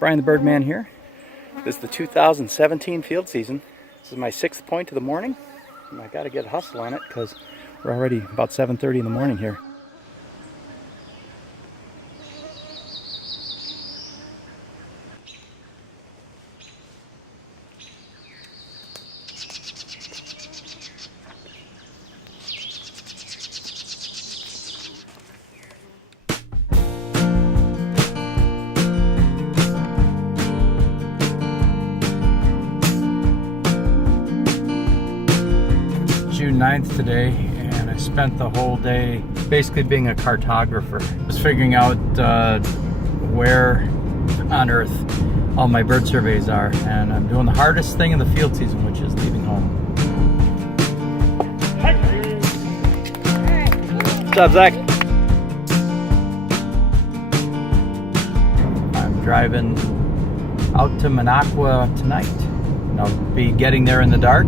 Brian the Birdman here. This is the 2017 field season. This is my 6th point of the morning. And I got to get a hustle on it because we're already about 7:30 in the morning here. June 9th today, and I spent the whole day basically being a cartographer. Just figuring out where on earth all my bird surveys are, and I'm doing the hardest thing in the field season, which is leaving home. What's up, Zach? I'm driving out to Minocqua tonight, and I'll be getting there in the dark.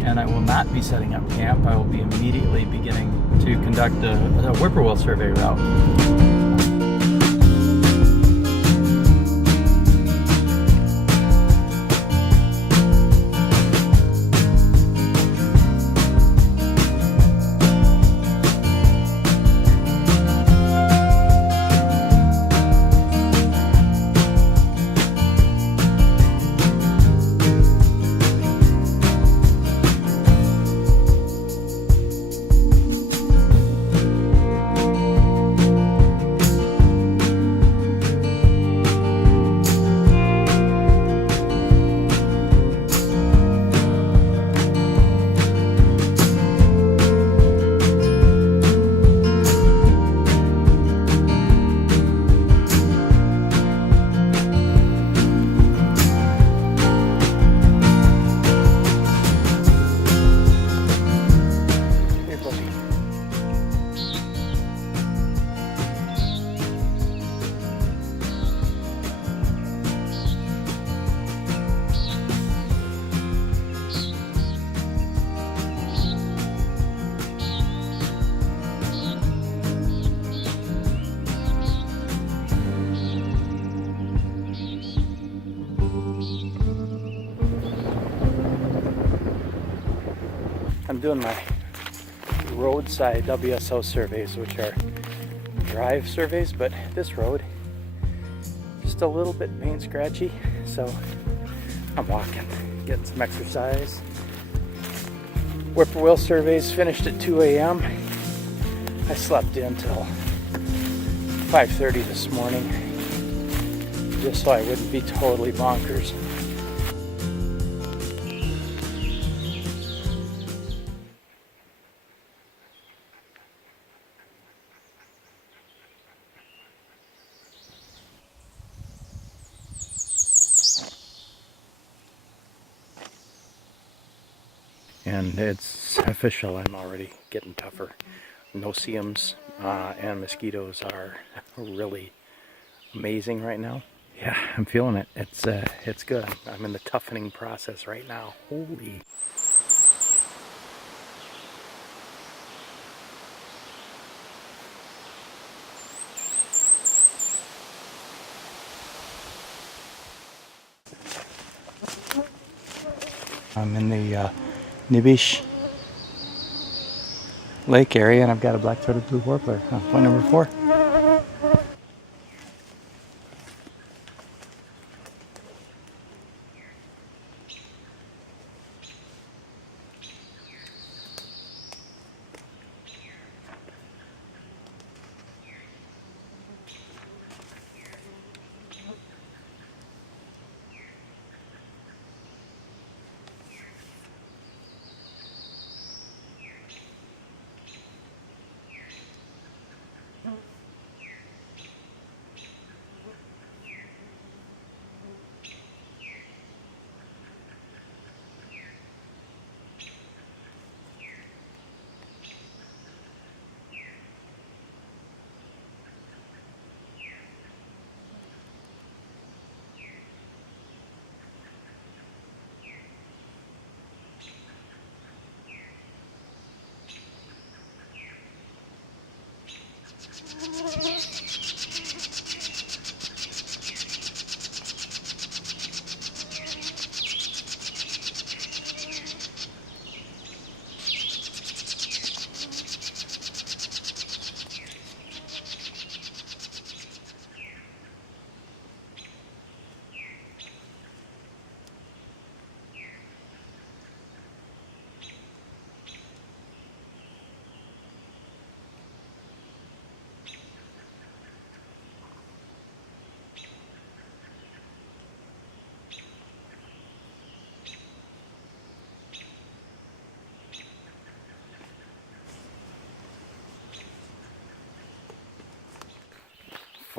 And I will not be setting up camp. I will be immediately beginning to conduct a whippoorwill survey route. I'm doing my roadside WSO surveys, which are drive surveys, but this road just a little bit paint scratchy, so I'm walking, getting some exercise. Whippoorwill surveys finished at 2 a.m. I slept in till 5:30 this morning, just so I wouldn't be totally bonkers. And it's official, I'm already getting tougher. No-see-ums and mosquitoes are really amazing right now. Yeah, I'm feeling it. It's good. I'm in the toughening process right now. Holy. I'm in the Nibish Lake area, and I've got a black-throated blue warbler. Point number 4.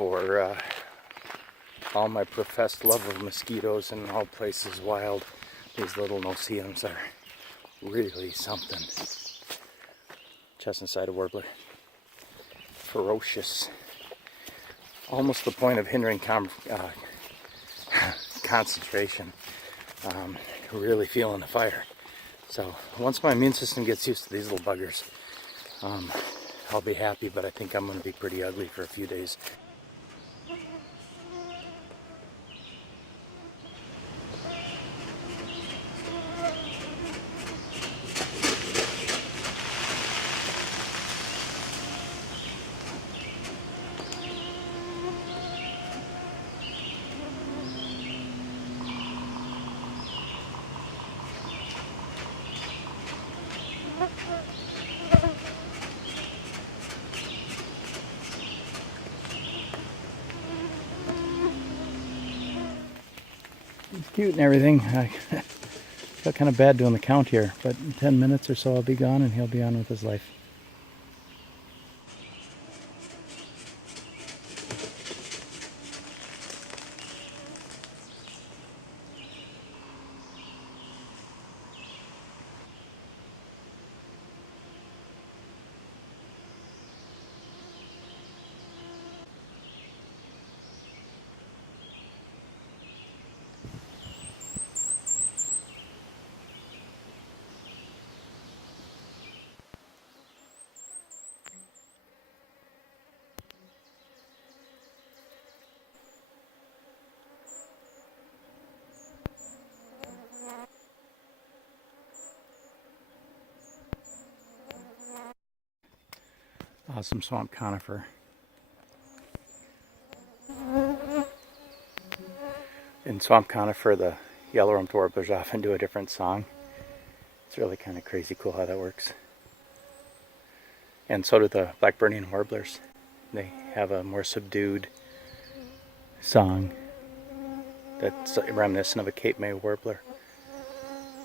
for all my professed love of mosquitoes in all places wild. These little no-see-ums are really something. Chestnut-sided warbler. Ferocious. Almost the point of hindering concentration. Really feeling the fire. So once my immune system gets used to these little buggers, I'll be happy, but I think I'm going to be pretty ugly for a few days. It's cute and everything. I feel kind of bad doing the count here, but in 10 minutes or so I'll be gone and he'll be on with his life. Awesome swamp conifer. In swamp conifer, the yellow-rumped warblers often do a different song. It's really kind of crazy cool how that works. And so do the blackburnian warblers. They have a more subdued song that's reminiscent of a Cape May warbler.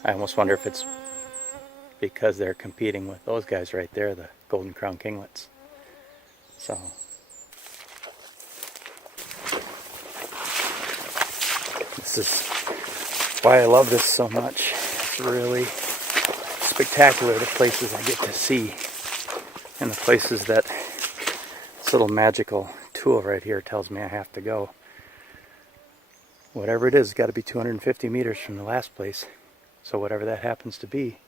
I almost wonder if it's because they're competing with those guys right there, the golden crown kinglets. So this is why I love this so much. It's really spectacular, the places I get to see and the places that this little magical tool right here tells me I have to go. Whatever it is, it's got to be 250 meters from the last place. So whatever that happens to be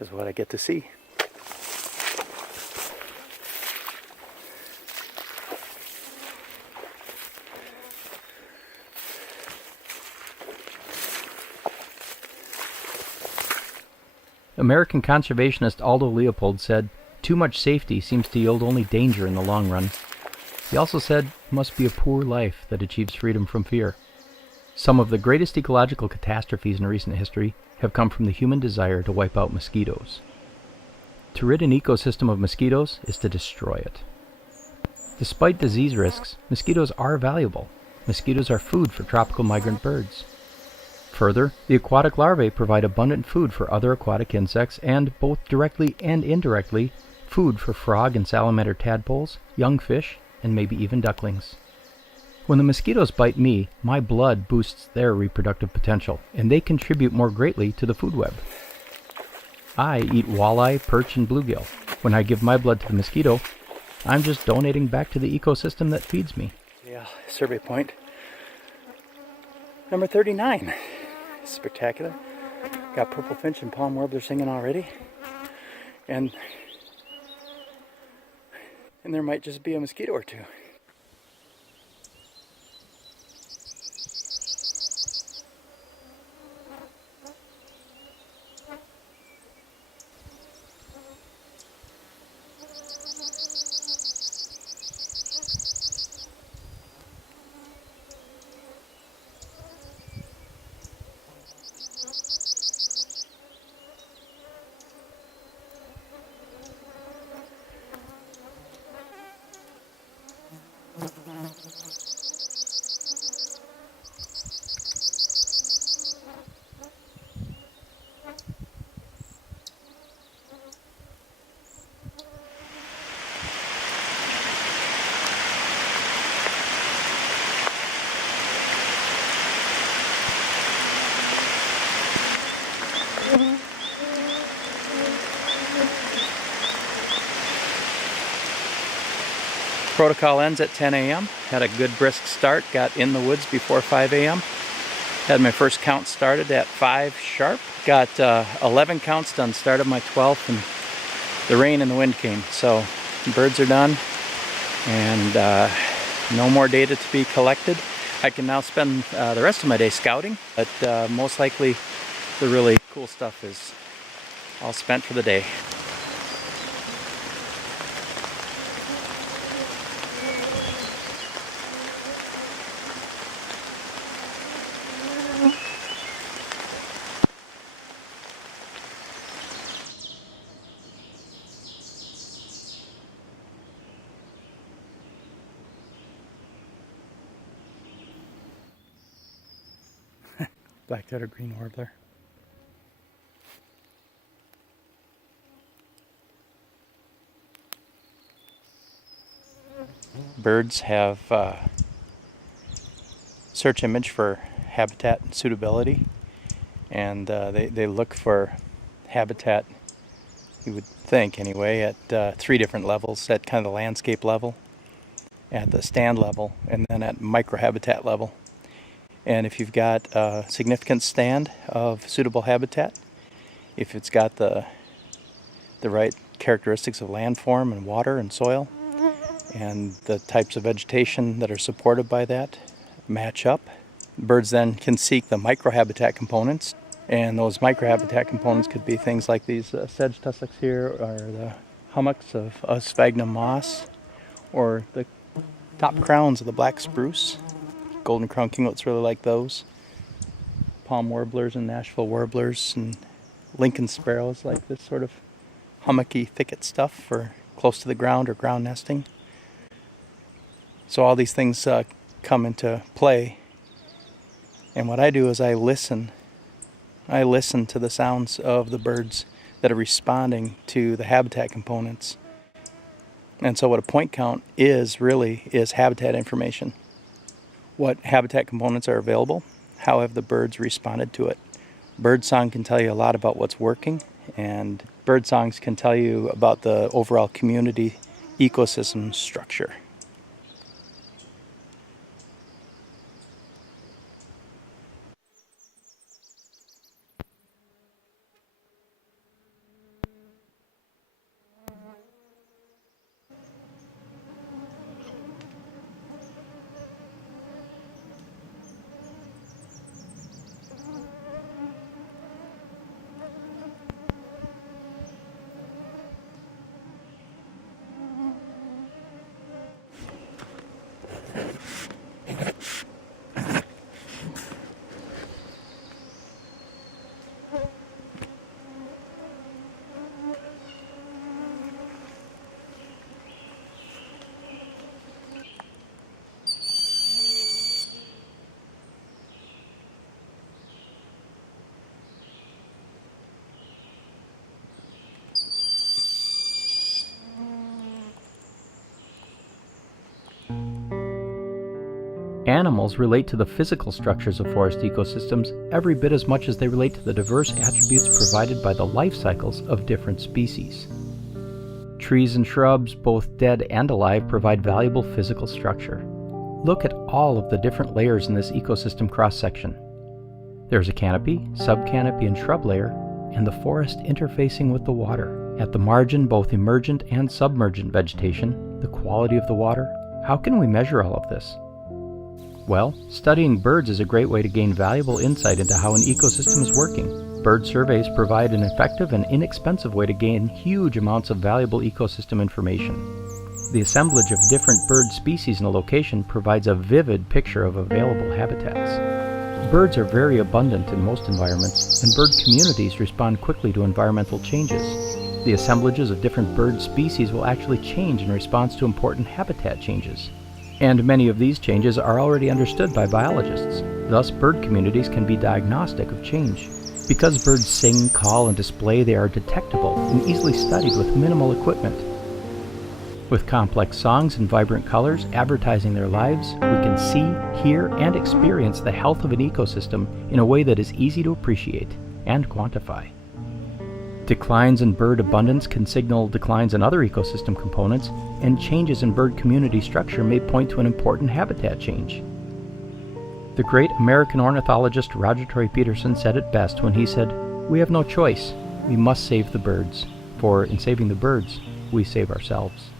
is what I get to see. American conservationist Aldo Leopold said, "Too much safety seems to yield only danger in the long run." He also said, "It must be a poor life that achieves freedom from fear." Some of the greatest ecological catastrophes in recent history have come from the human desire to wipe out mosquitoes. To rid an ecosystem of mosquitoes is to destroy it. Despite disease risks, mosquitoes are valuable. Mosquitoes are food for tropical migrant birds. Further, the aquatic larvae provide abundant food for other aquatic insects and, both directly and indirectly, food for frog and salamander tadpoles, young fish, and maybe even ducklings. When the mosquitoes bite me, my blood boosts their reproductive potential, and they contribute more greatly to the food web. I eat walleye, perch, and bluegill. When I give my blood to the mosquito, I'm just donating back to the ecosystem that feeds me. Yeah, survey point number 39. Spectacular. Got purple finch and palm warbler singing already. And there might just be a mosquito or two. Protocol ends at 10 a.m. Had a good brisk start, got in the woods before 5 a.m. Had my first count started at 5 sharp. Got 11 counts done, started my 12th, and the rain and the wind came. So birds are done, and no more data to be collected. I can now spend the rest of my day scouting, but most likely the really cool stuff is all spent for the day. Black-throated green warbler. Birds have search image for habitat suitability, and they look for habitat, you would think anyway, at 3 different levels: at kind of the landscape level, at the stand level, and then at microhabitat level. And if you've got a significant stand of suitable habitat, if it's got the right characteristics of landform and water and soil, and the types of vegetation that are supported by that match up, birds then can seek the microhabitat components. And those microhabitat components could be things like these sedge tussocks here, or the hummocks of sphagnum moss, or the top crowns of the black spruce. Golden crown kinglets really like those. Palm warblers and Nashville warblers and Lincoln sparrows like this sort of hummocky thicket stuff for close to the ground or ground nesting. So all these things come into play. And what I do is I listen to the sounds of the birds that are responding to the habitat components. And so what a point count is really is habitat information. What habitat components are available? How have the birds responded to it? Birdsong can tell you a lot about what's working, and birdsongs can tell you about the overall community ecosystem structure. Animals relate to the physical structures of forest ecosystems every bit as much as they relate to the diverse attributes provided by the life cycles of different species. Trees and shrubs, both dead and alive, provide valuable physical structure. Look at all of the different layers in this ecosystem cross-section. There's a canopy, subcanopy, and shrub layer, and the forest interfacing with the water. At the margin, both emergent and submergent vegetation, the quality of the water. How can we measure all of this? Well, studying birds is a great way to gain valuable insight into how an ecosystem is working. Bird surveys provide an effective and inexpensive way to gain huge amounts of valuable ecosystem information. The assemblage of different bird species in a location provides a vivid picture of available habitats. Birds are very abundant in most environments, and bird communities respond quickly to environmental changes. The assemblages of different bird species will actually change in response to important habitat changes. And many of these changes are already understood by biologists. Thus, bird communities can be diagnostic of change. Because birds sing, call, and display, they are detectable and easily studied with minimal equipment. With complex songs and vibrant colors advertising their lives, we can see, hear, and experience the health of an ecosystem in a way that is easy to appreciate and quantify. Declines in bird abundance can signal declines in other ecosystem components, and changes in bird community structure may point to an important habitat change. The great American ornithologist Roger Troy Peterson said it best when he said, "We have no choice. We must save the birds, for in saving the birds, we save ourselves."